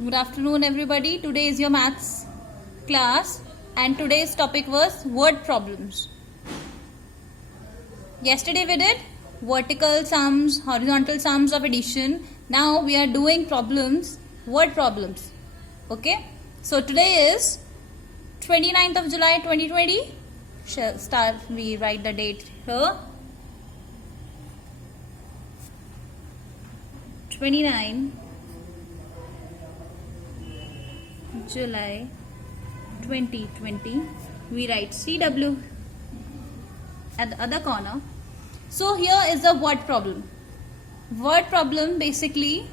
Good afternoon, everybody. Today is your maths class, and today's topic was word problems. Yesterday we did vertical sums, horizontal sums of addition. Now we are doing problems, word problems. Okay? So today is 29th of July 2020. We write the date here. 29 July 2020. We write CW at the other corner. So here is the word problem. Word problem, basically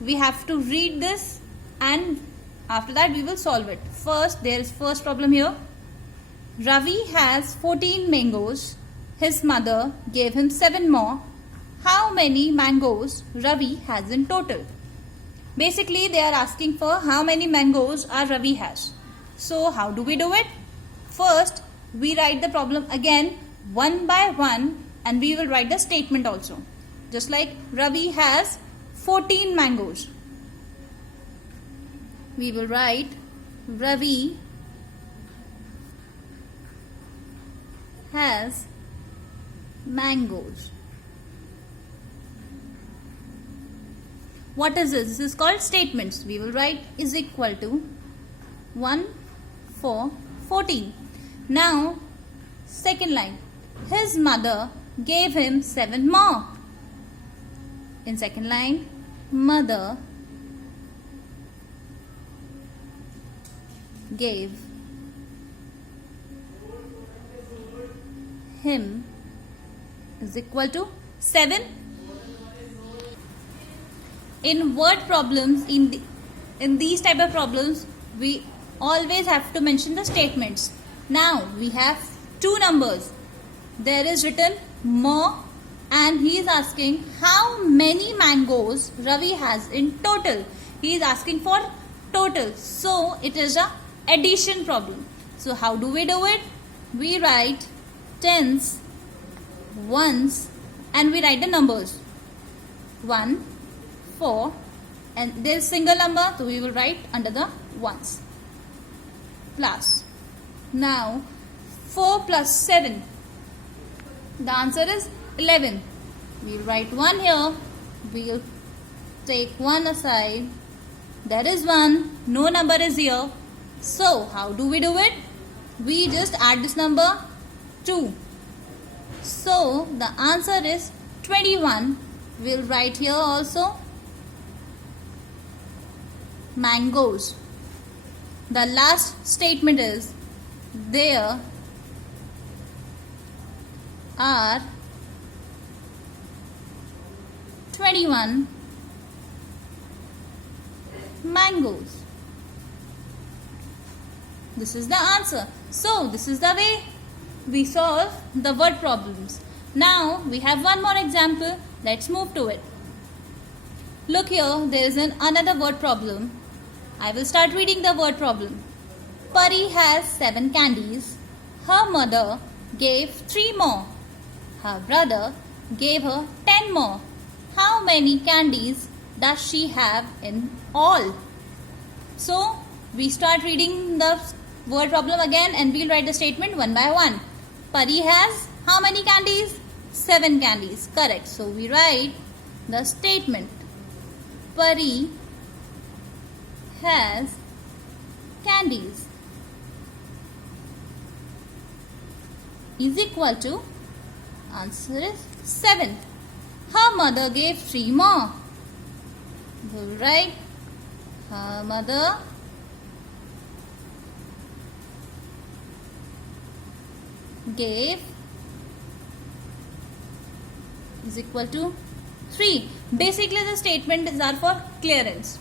we have to read this and after that we will solve it. First, there is first problem here. Ravi has 14 mangoes. His mother gave him 7 more. How many mangoes Ravi has in total? Basically, they are asking for how many mangoes Ravi has. So, how do we do it? First, we write the problem again one by one and we will write the statement also. Just like Ravi has 14 mangoes. We will write Ravi has mangoes. What is this? This is called statements. We will write is equal to 1 for 14. Now, second line. His mother gave him 7 more. In second line, mother gave him is equal to 7. In word problems, in these type of problems, we always have to mention the statements. Now we have two numbers. There is written more and he is asking how many mangoes Ravi has in total. He is asking for total. So it is a addition problem. So how do we do it? We write tens, ones and we write the numbers. 1, 4 and there is single number, so we will write under the ones. Plus. Now 4 plus 7. The answer is 11. We will write 1 here. We will take 1 aside. There is 1. No number is here. So how do we do it? We just add this number 2. So the answer is 21. We will write here also mangoes. The last statement is there are 21 mangoes. This is the answer. So this is the way we solve the word problems. Now we have one more example. Let's move to it. Look here, there is another word problem. I will start reading the word problem. Pari has 7 candies. Her mother gave 3 more. Her brother gave her 10 more. How many candies does she have in all? So, we start reading the word problem again and we will write the statement one by one. Pari has how many candies? 7 candies. Correct. So, we write the statement. Pari has candies is equal to answer is 7. Her mother gave 3 more. We will write her mother gave is equal to 3. Basically the statements are for clearance.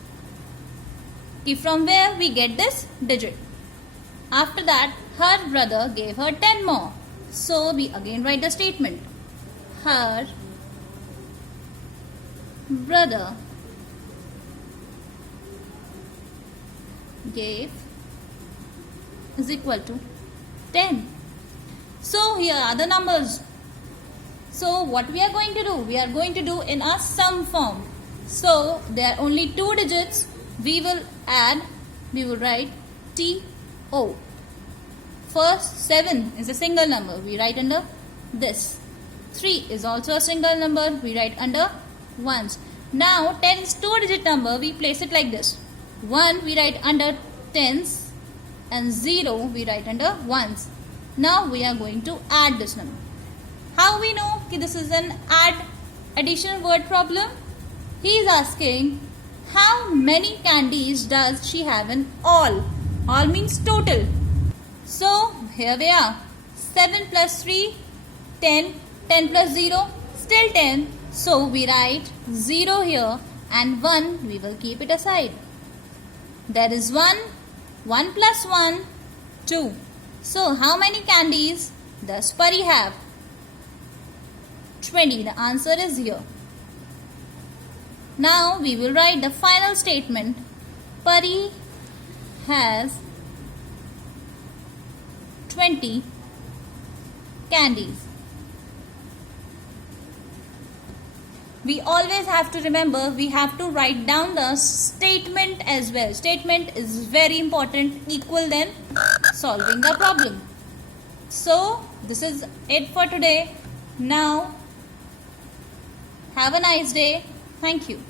From where we get this digit. After that, her brother gave her 10 more. So we again write the statement. Her brother gave is equal to 10. So here are the numbers. So what we are going to do? We are going to do in a sum form. So there are only 2 digits. We will write TO. First 7 is a single number. We write under this. 3 is also a single number. We write under ones. Now 10 is 2-digit number. We place it like this. 1 we write under tens and 0 we write under ones. Now we are going to add this number. How we know that this is an addition word problem? He is asking how many candies does she have in all? All means total. So here we are. 7 plus 3, 10. 10 plus 0, still 10. So we write 0 here and 1 we will keep it aside. There is 1. 1 plus 1, 2. So how many candies does Pari have? 20. The answer is here. Now we will write the final statement. Pari has 20 candies. We always have to remember, we have to write down the statement as well. Statement is very important, equal than solving the problem. So this is it for today. Now have a nice day. Thank you.